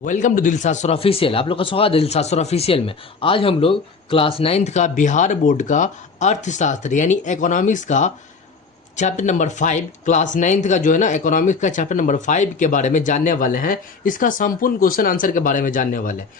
Welcome to दिलशास्त्र official. आप लोग का स्वागत है दिलशास्त्र ऑफिशियल में। आज हम लोग क्लास 9th का बिहार बोर्ड का अर्थशास्त्र यानी इकोनॉमिक्स का चैप्टर नंबर 5, क्लास 9th का जो है ना इकोनॉमिक्स का चैप्टर नंबर 5 के बारे में जानने वाले हैं। इसका संपूर्ण क्वेश्चन आंसर के बारे में जानने वाले हैं।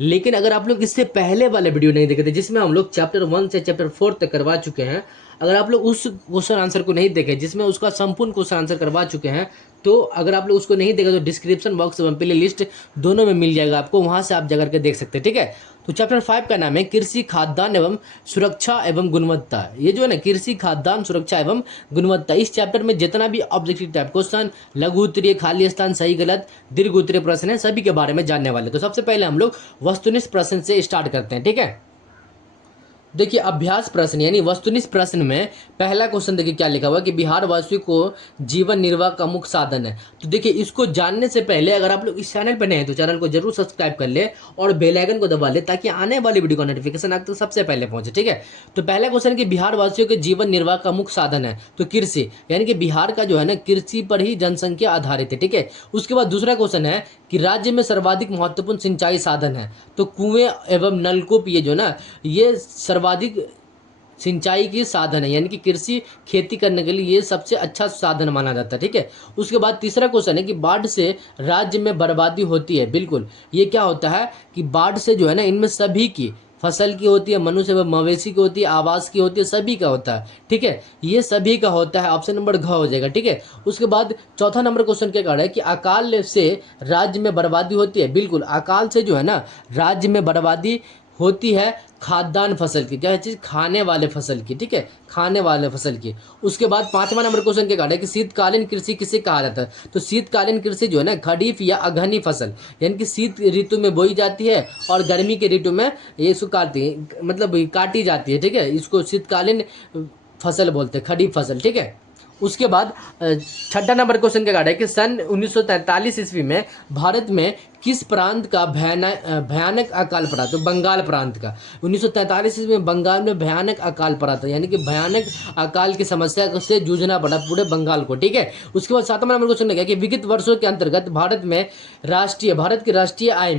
लेकिन अगर आप लोग इससे पहले वाले वीडियो नहीं देखे थे जिसमें हम लोग चैप्टर 1 से चैप्टर 4 तक करवा चुके हैं, अगर आप लोग उस क्वेश्चन आंसर को नहीं देखे जिसमें उसका संपूर्ण क्वेश्चन आंसर करवा चुके हैं, तो अगर आप लोग उसको नहीं देखे तो डिस्क्रिप्शन बॉक्स एवं प्ले लिस्ट दोनों में मिल जाएगा आपको, वहां से आप जाकर के देख सकते हैं। ठीक है, तो चैप्टर 5 का नाम है कृषि खाद्यान्न एवं सुरक्षा एवं गुणवत्ता। ये जो है ना कृषि खाद्यान्न सुरक्षा एवं गुणवत्ता, इस चैप्टर में जितना भी ऑब्जेक्टिव टाइप क्वेश्चन, लघु उत्तरीय, खाली स्थान, सही गलत, दीर्घ उत्तरीय प्रश्न है, सभी के बारे में जानने वाले। तो सबसे पहले हम लोग वस्तुनिष्ठ प्रश्न से स्टार्ट करते हैं। ठीक है, देखिए अभ्यास प्रश्न यानी वस्तुनिष्ठ प्रश्न में पहला क्वेश्चन देखिए क्या लिखा हुआ है कि बिहार वासियों को जीवन निर्वाह का मुख्य साधन है। तो देखिए इसको जानने से पहले अगर आप लोग इस चैनल पर नए हैं तो चैनल को जरूर सब्सक्राइब कर ले और बेल आइकन को दबा ले ताकि आने वाली वीडियो का नोटिफिकेशन आप तक सबसे पहले पहुंचे। ठीक है, तो पहला क्वेश्चन कि बिहार वासियों के जीवन निर्वाह का मुख्य साधन है तो कृषि, यानी कि बिहार का जो है ना कृषि पर ही जनसंख्या आधारित है। ठीक है, उसके बाद दूसरा क्वेश्चन है कि राज्य में सर्वाधिक महत्वपूर्ण सिंचाई साधन है तो कुएं एवं नलकूप, ये जो ना ये सर्वाधिक सिंचाई की साधन है, यानी कि कृषि खेती करने के लिए ये सबसे अच्छा साधन माना जाता है। ठीक है, उसके बाद तीसरा क्वेश्चन है कि बाढ़ से राज्य में बर्बादी होती है। बिल्कुल, ये क्या होता है कि बाढ़ से जो है ना इनमें सभी की फसल की होती है, मनुष्य व मवेशी की होती है, आवास की होती है, सभी का होता है। ठीक है, ये सभी का होता है, ऑप्शन नंबर घ हो जाएगा। ठीक है, उसके बाद चौथा नंबर क्वेश्चन क्या कह रहा है कि अकाल से राज्य में बर्बादी होती है। बिल्कुल, अकाल से जो है ना राज्य में बर्बादी होती है खाद्यान्न फसल की, क्या चीज, खाने वाले फसल की। ठीक है, खाने वाले फसल की। उसके बाद पांचवा नंबर क्वेश्चन क्या है कि शीतकालीन कृषि किसे कहा जाता है। तो शीतकालीन कृषि जो है ना खरीफ या अघनी फसल, यानी कि शीत ऋतु में बोई जाती है और गर्मी के ऋतु में ये इसको मतलब काटी जाती है। ठीक है, इसको शीतकालीन फसल बोलते हैं, खरीफ फसल। ठीक है, उसके बाद छठा नंबर क्वेश्चन क्या है कि सन 1943 ईस्वी में भारत में किस प्रांत का भयानक अकाल पड़ा। तो बंगाल प्रांत का 1943 ईस्वी में बंगाल में भयानक अकाल पड़ा था, यानी कि भयानक अकाल की समस्या से जूझना पड़ा पूरे बंगाल को। ठीक है, उसके बाद सातवां नंबर क्वेश्चन क्या कि विगत वर्षों के अंतर्गत भारत की राष्ट्रीय आय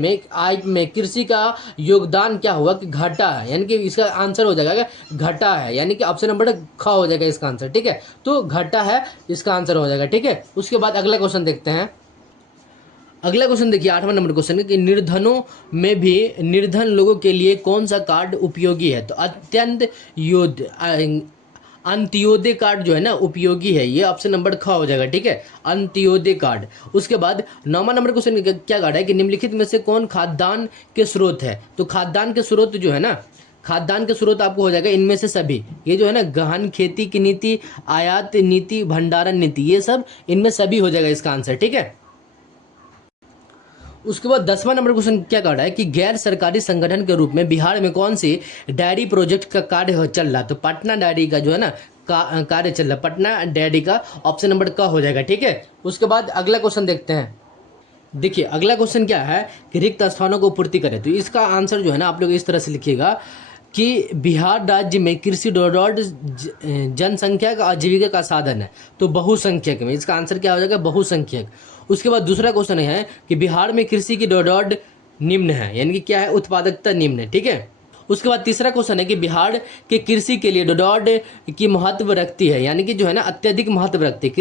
में कृषि का योगदान क्या हुआ कि घटा है, यानी कि इसका आंसर हो जाएगा घटा है, यानी कि ऑप्शन नंबर ख हो जाएगा इसका आंसर। ठीक है, तो घटा है इसका आंसर हो जाएगा। ठीक है, उसके बाद अगला क्वेश्चन देखते हैं। अगला क्वेश्चन देखिए 8वां नंबर क्वेश्चन है कि निर्धनों में भी निर्धन लोगों के लिए कौन सा कार्ड उपयोगी है। तो अंत्योदय कार्ड जो है ना उपयोगी है, ये ऑप्शन नंबर ख हो जाएगा। ठीक है, अंत्योदय कार्ड। उसके बाद 9वां नंबर क्वेश्चन क्या कार्ड है कि निम्नलिखित में से कौन खाद्यान्न के स्रोत है। तो खाद्यान्न के स्रोत जो है ना, खाद्यान्न के स्रोत आपको हो जाएगा इनमें से सभी, ये जो है ना गहन खेती की नीति, आयात नीति, भंडारण नीति, ये सब इनमें सभी हो जाएगा इसका आंसर। ठीक है, उसके बाद 10वां नंबर क्वेश्चन क्या कर रहा है कि गैर सरकारी संगठन के रूप में बिहार में कौन सी डायरी प्रोजेक्ट का कार्य चल रहा है। तो पटना डायरी का जो है ना कार्य चल रहा है, पटना डायरी का ऑप्शन नंबर का हो जाएगा। ठीक है, उसके बाद अगला क्वेश्चन देखते हैं। देखिए अगला क्वेश्चन क्या है कि रिक्त स्थानों को पूर्ति करें। तो इसका आंसर जो है ना आप लोग इस तरह से लिखिएगा कि बिहार राज्य में कृषि डॉट जनसंख्या का आजीविका का साधन है तो बहुसंख्यक में, इसका आंसर क्या हो जाएगा बहुसंख्यक। उसके बाद दूसरा क्वेश्चन है कि बिहार में कृषि की डॉट निम्न है, यानी कि क्या है, उत्पादकता निम्न है। ठीक है, उसके बाद तीसरा क्वेश्चन है कि बिहार के कृषि के लिए डॉट की महत्व रखती है, यानी कि जो है ना अत्यधिक महत्व रखती है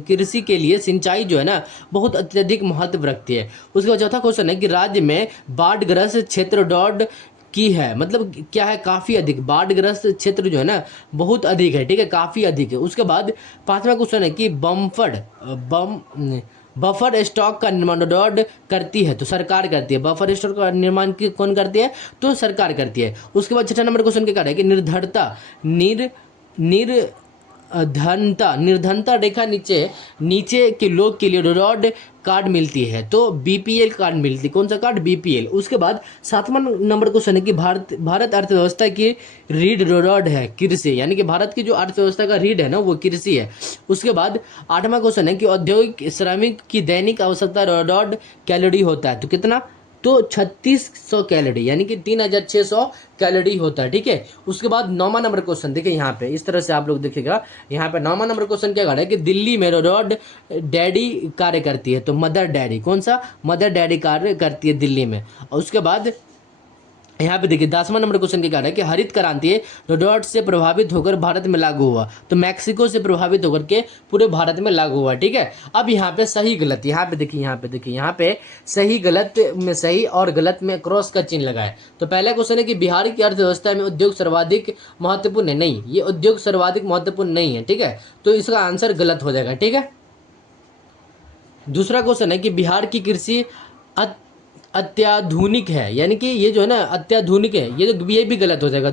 कृषि के लिए सिंचाई जो है ना बहुत अत्यधिक महत्व रखती है। उसके बाद चौथा क्वेश्चन है कि राज्य में बाढ़ग्रस्त क्षेत्र डॉट की है, मतलब क्या है, काफ़ी अधिक, बाढ़ग्रस्त क्षेत्र जो है ना बहुत अधिक है। ठीक है, काफ़ी अधिक है। उसके बाद पांचवा क्वेश्चन है कि बफर स्टॉक का निर्माण डॉट करती है तो सरकार करती है। बफर स्टॉक का निर्माण कौन करती है, तो सरकार करती है। उसके बाद छठा नंबर क्वेश्चन क्या है कि निर्धनता रेखा नीचे के लोग के लिए डॉट कार्ड मिलती है तो बीपीएल कार्ड मिलती है। कौन सा कार्ड, बीपीएल। उसके बाद सातवां नंबर क्वेश्चन है कि भारत अर्थव्यवस्था की रीढ़ डॉट है कृषि, यानी कि भारत की जो अर्थव्यवस्था का रीढ़ है ना वो कृषि है। उसके बाद आठवां क्वेश्चन है कि औद्योगिक श्रमिक की दैनिक आवश्यकता डॉट कैलोरी होता है तो कितना, तो 3600 कैलोरी यानी कि 3600 कैलोरी होता है, ठीक है। उसके बाद 9वां नंबर क्वेश्चन देखिए यहाँ पे, इस तरह से आप लोग देखिएगा यहाँ पे 9वां नंबर क्वेश्चन क्या कह रहा है कि दिल्ली में रोड डैडी कार्य करती है, तो मदर डैडी, कौन सा, मदर डैडी कार्य करती है दिल्ली में। और उसके बाद यहाँ पे देखिए 10वां नंबर क्वेश्चन क्या कह रहा है कि हरित क्रांति रोडोट से प्रभावित होकर भारत में लागू हुआ, तो मैक्सिको से प्रभावित होकर के पूरे भारत में लागू हुआ, ठीक है। अब यहाँ पे सही गलत, यहाँ पे देखिए, यहाँ पे सही गलत में सही और गलत में क्रॉस का चिन्ह लगा है। तो पहला क्वेश्चन है कि बिहार की अर्थव्यवस्था में उद्योग सर्वाधिक महत्वपूर्ण है, नहीं, ये उद्योग सर्वाधिक महत्वपूर्ण नहीं है, ठीक है, तो इसका आंसर गलत हो जाएगा, ठीक है। दूसरा क्वेश्चन है कि बिहार की कृषि अत्याधुनिक है, यानी कि ये जो है ना अत्याधुनिक है, ये भी गलत हो जाएगा।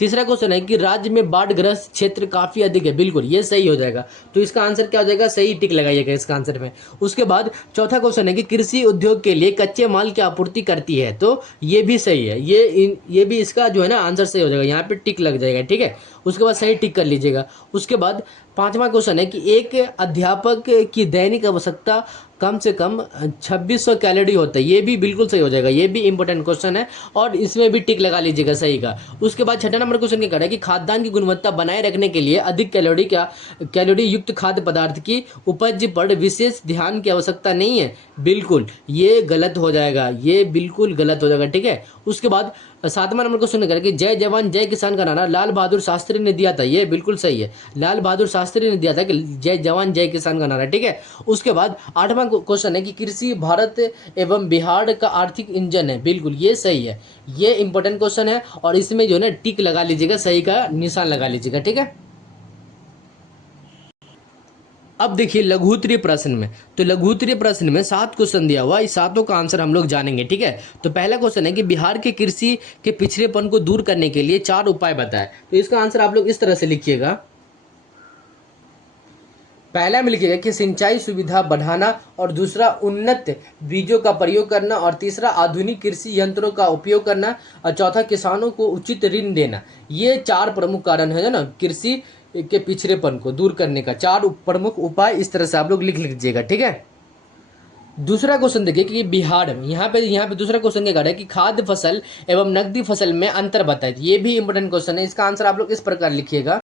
तीसरा क्वेश्चन है कि राज्य में बाढ़ ग्रस्त क्षेत्र काफ़ी अधिक है, बिल्कुल ये सही हो जाएगा, तो इसका आंसर क्या हो जाएगा, सही टिक लगाइएगा इसका आंसर में। उसके बाद चौथा क्वेश्चन है कि कृषि उद्योग के लिए कच्चे माल की आपूर्ति करती है, तो ये भी सही है, ये भी इसका जो है ना आंसर सही हो जाएगा, यहाँ पे टिक लग जाएगा, ठीक है। उसके बाद सही टिक कर लीजिएगा। उसके बाद पांचवा क्वेश्चन है कि एक अध्यापक की दैनिक आवश्यकता कम से कम 2600 कैलोरी होता है, ये भी बिल्कुल सही हो जाएगा, ये भी इंपॉर्टेंट क्वेश्चन है और इसमें भी टिक लगा लीजिएगा सही का। उसके बाद छठा नंबर क्वेश्चन क्या कह रहा है कि खाद्यान्न की गुणवत्ता बनाए रखने के लिए अधिक कैलोरी युक्त खाद्य पदार्थ की उपज पर विशेष ध्यान की आवश्यकता नहीं है, बिल्कुल ये गलत हो जाएगा, ये बिल्कुल गलत हो जाएगा, ठीक है। उसके बाद सातवां नंबर क्वेश्चन करें कि जय जवान जय किसान का नारा लाल बहादुर शास्त्री ने दिया था, ये बिल्कुल सही है, लाल बहादुर शास्त्री ने दिया था कि जय जवान जय किसान का नारा, ठीक है। उसके बाद आठवां क्वेश्चन है कि कृषि भारत एवं बिहार का आर्थिक इंजन है, बिल्कुल ये सही है, ये इंपॉर्टेंट क्वेश्चन है और इसमें जो है ना टिक लगा लीजिएगा, सही का निशान लगा लीजिएगा, ठीक है। अब देखिए लघुत्तरीय प्रश्न में, तो लघुत्तरीय प्रश्न में 7 क्वेश्चन दिया हुआ, इस सातों का आंसर हम लोग जानेंगे, ठीक है। तो पहला क्वेश्चन है कि बिहार के कृषि के पिछड़ेपन को दूर करने के लिए 4 उपाय बताएं, तो इसका आंसर आप लोग इस तरह से लिखिएगा। पहला में लिखिएगा कि सिंचाई सुविधा बढ़ाना, और दूसरा उन्नत बीजों का प्रयोग करना, और तीसरा आधुनिक कृषि यंत्रों का उपयोग करना, और चौथा किसानों को उचित ऋण देना। ये 4 प्रमुख कारण है ना कृषि के पिछड़ेपन को दूर करने का, 4 प्रमुख उपाय इस तरह से आप लोग लिख लीजिएगा, ठीक है। दूसरा क्वेश्चन देखिए कि बिहार में यहाँ पे दूसरा क्वेश्चन क्या कह रहा है कि खाद्य फसल एवं नकदी फसल में अंतर बताए, ये भी इंपॉर्टेंट क्वेश्चन है, इसका आंसर आप लोग इस प्रकार लिखिएगा,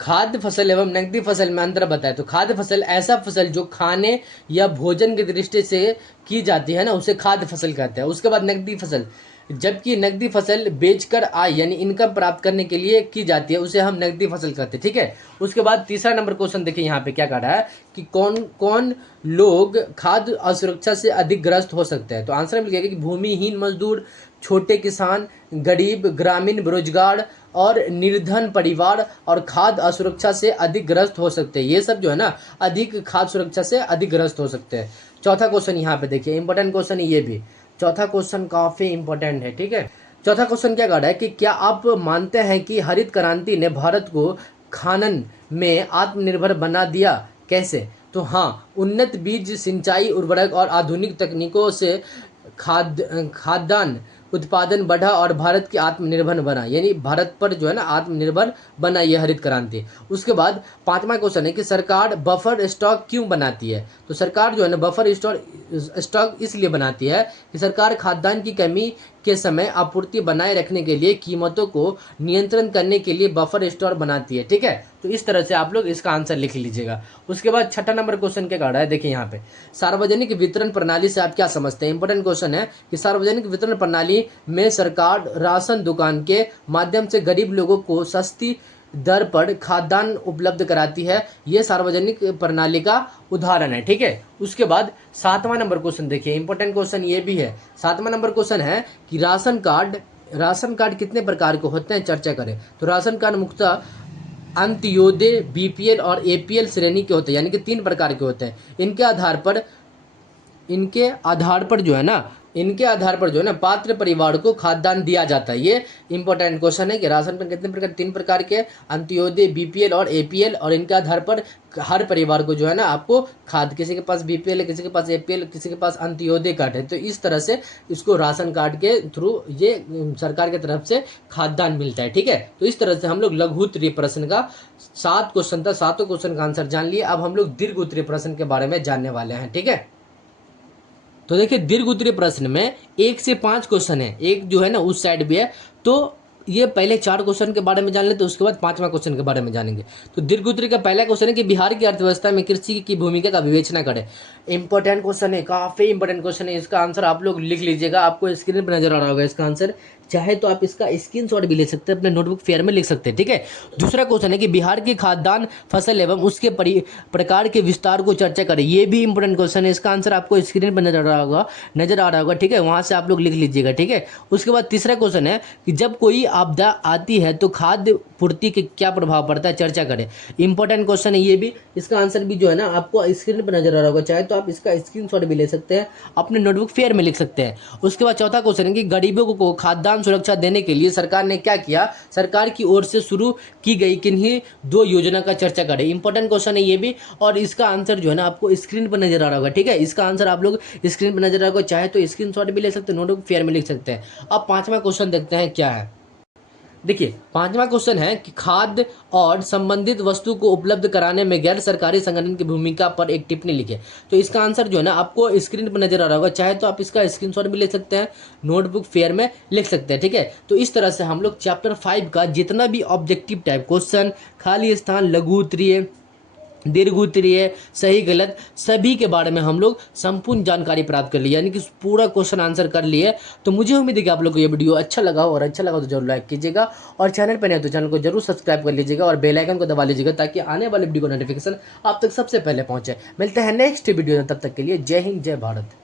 खाद्य फसल एवं नकदी फसल में अंतर बताए। तो खाद्य फसल ऐसा फसल जो खाने या भोजन की दृष्टि से की जाती है ना, उसे खाद्य फसल कहते हैं। उसके बाद नकदी फसल, जबकि नकदी फसल बेचकर आय यानी इनकम प्राप्त करने के लिए की जाती है, उसे हम नकदी फसल कहते हैं, ठीक है। उसके बाद तीसरा नंबर क्वेश्चन देखिए यहाँ पे क्या कह रहा है कि कौन कौन लोग खाद्य असुरक्षा से अधिक ग्रस्त हो सकते हैं, तो आंसर में लिखिएगा कि भूमिहीन मजदूर, छोटे किसान, गरीब, ग्रामीण, बेरोजगार और निर्धन परिवार और खाद्य असुरक्षा से अधिक ग्रस्त हो सकते हैं, ये सब जो है ना अधिक खाद्य सुरक्षा से अधिक ग्रस्त हो सकते हैं। चौथा क्वेश्चन यहाँ पे देखिए इंपॉर्टेंट क्वेश्चन है, ये भी चौथा क्वेश्चन काफी इंपॉर्टेंट है, ठीक है। चौथा क्वेश्चन क्या कह रहा है कि क्या आप मानते हैं कि हरित क्रांति ने भारत को खानन में आत्मनिर्भर बना दिया, कैसे, तो हाँ, उन्नत बीज, सिंचाई, उर्वरक और आधुनिक तकनीकों से खाद्यान्न उत्पादन बढ़ा और भारत की आत्मनिर्भर बना, यानी भारत पर जो है ना आत्मनिर्भर बना ये हरित क्रांति। उसके बाद पांचवा क्वेश्चन है कि सरकार बफर स्टॉक क्यों बनाती है, तो सरकार जो है ना बफर स्टॉक इसलिए बनाती है कि सरकार खाद्यान्न की कमी के समय आपूर्ति बनाए रखने के लिए कीमतों को नियंत्रण करने के लिए बफर स्टॉक बनाती है, ठीक है। तो इस तरह से आप लोग इसका आंसर लिख लीजिएगा। उसके बाद छठा नंबर क्वेश्चन क्या कह रहा है, देखिए यहाँ पे सार्वजनिक वितरण प्रणाली से आप क्या समझते हैं, इंपॉर्टेंट क्वेश्चन है कि सार्वजनिक वितरण प्रणाली में सरकार राशन दुकान के माध्यम से गरीब लोगों को सस्ती दर पर खाद्यान्न उपलब्ध कराती है, ये सार्वजनिक प्रणाली का उदाहरण है, ठीक है। उसके बाद सातवां नंबर क्वेश्चन देखिए इंपॉर्टेंट क्वेश्चन ये भी है। सातवां नंबर क्वेश्चन है कि राशन कार्ड कितने प्रकार के होते हैं, चर्चा करें। तो राशन कार्ड मुख्यतः अंत्योदय, बीपीएल और एपीएल श्रेणी के होते हैं, यानी कि 3 प्रकार के होते हैं। इनके आधार पर जो है ना पात्र परिवार को खाद्यान्न दिया जाता है। ये इंपॉर्टेंट क्वेश्चन है कि राशन कार्ड कितने प्रकार, 3 प्रकार के, अंत्योदय, बीपीएल और एपीएल, और इनके आधार पर हर परिवार को जो है ना आपको किसी के पास बीपीएल है, किसी के पास एपीएल, किसी के पास अंत्योदय कार्ड है, तो इस तरह से इसको राशन कार्ड के थ्रू ये सरकार की तरफ से खाद्यान्न मिलता है, ठीक है। तो इस तरह से हम लोग लघु उत्तरीय प्रश्न का 7 क्वेश्चन था, 7 क्वेश्चन का आंसर जान लिए। अब हम लोग दीर्घ उत्तरीय प्रश्न के बारे में जानने वाले हैं, ठीक है। तो देखिए दीर्घ उत्तरीय प्रश्न में 1 से 5 क्वेश्चन है, एक जो है ना उस साइड भी है। तो ये पहले 4 क्वेश्चन के बारे में जान लेते, उसके बाद 5वां क्वेश्चन के बारे में जानेंगे। तो दीर्घ उत्तरीय का पहला क्वेश्चन है कि बिहार की अर्थव्यवस्था में कृषि की भूमिका का विवेचना करें। इंपॉर्टेंट क्वेश्चन है, काफी इंपॉर्टेंट क्वेश्चन है। इसका आंसर आप लोग लिख लीजिएगा, आपको स्क्रीन पर नजर आ रहा होगा इसका आंसर। चाहे तो आप इसका स्क्रीनशॉट भी ले सकते हैं, अपने नोटबुक फेयर में लिख सकते हैं, ठीक है। दूसरा क्वेश्चन है कि बिहार की खाद्यान्न फसल एवं उसके प्रकार के विस्तार को चर्चा करें। ये भी इंपॉर्टेंट क्वेश्चन है, इसका आंसर आपको स्क्रीन पर नजर आ रहा होगा, ठीक है, वहां से आप लोग लिख लीजिएगा, ठीक है। उसके बाद तीसरा क्वेश्चन है कि जब कोई आपदा आती है तो खाद्य पूर्ति के क्या प्रभाव पड़ता है, चर्चा करें। इंपॉर्टेंट क्वेश्चन है ये भी, इसका आंसर भी जो है ना आपको स्क्रीन पर नजर आ रहा होगा, चाहे तो आप इसका स्क्रीनशॉट भी ले सकते हैं, अपने नोटबुक फेयर में लिख सकते हैं। उसके बाद चौथा क्वेश्चन है कि गरीबों को खाद्यान्न सुरक्षा देने के लिए सरकार ने क्या किया, सरकार की ओर से शुरू की गई किन्हीं 2 योजना का चर्चा करें। इंपॉर्टेंट क्वेश्चन है ये भी, और इसका आंसर जो है ना आपको स्क्रीन पर नजर आ रहा होगा, ठीक है। इसका आंसर आप लोग स्क्रीन पर नजर आ रहा होगा, चाहे तो स्क्रीनशॉट भी ले सकते हैं, नोटबुक फेयर में लिख सकते हैं। अब 5वां क्वेश्चन देखते हैं क्या है। देखिए 5वां क्वेश्चन है कि खाद्य और संबंधित वस्तु को उपलब्ध कराने में गैर सरकारी संगठन की भूमिका पर एक टिप्पणी लिखे। तो इसका आंसर जो है ना आपको स्क्रीन पर नजर आ रहा होगा, चाहे तो आप इसका स्क्रीनशॉट भी ले सकते हैं, नोटबुक फेयर में लिख सकते हैं, ठीक है। तो इस तरह से हम लोग चैप्टर 5 का जितना भी ऑब्जेक्टिव टाइप क्वेश्चन, खाली स्थान, लघु उत्तरीय, दीर्घ उत्तरीय, सही गलत, सभी के बारे में हम लोग संपूर्ण जानकारी प्राप्त कर ली, यानी कि पूरा क्वेश्चन आंसर कर लिए। तो मुझे उम्मीद है कि आप लोग को ये वीडियो अच्छा लगा हो, और अच्छा लगा तो जरूर लाइक कीजिएगा, और चैनल पर नहीं तो चैनल को जरूर सब्सक्राइब कर लीजिएगा, और बेल आइकन को दबा लीजिएगा, ताकि आने वाले वीडियो का नोटिफिकेशन आप तक सबसे पहले पहुंचे। मिलते हैं नेक्स्ट वीडियो में, तब तक के लिए जय हिंद, जय भारत।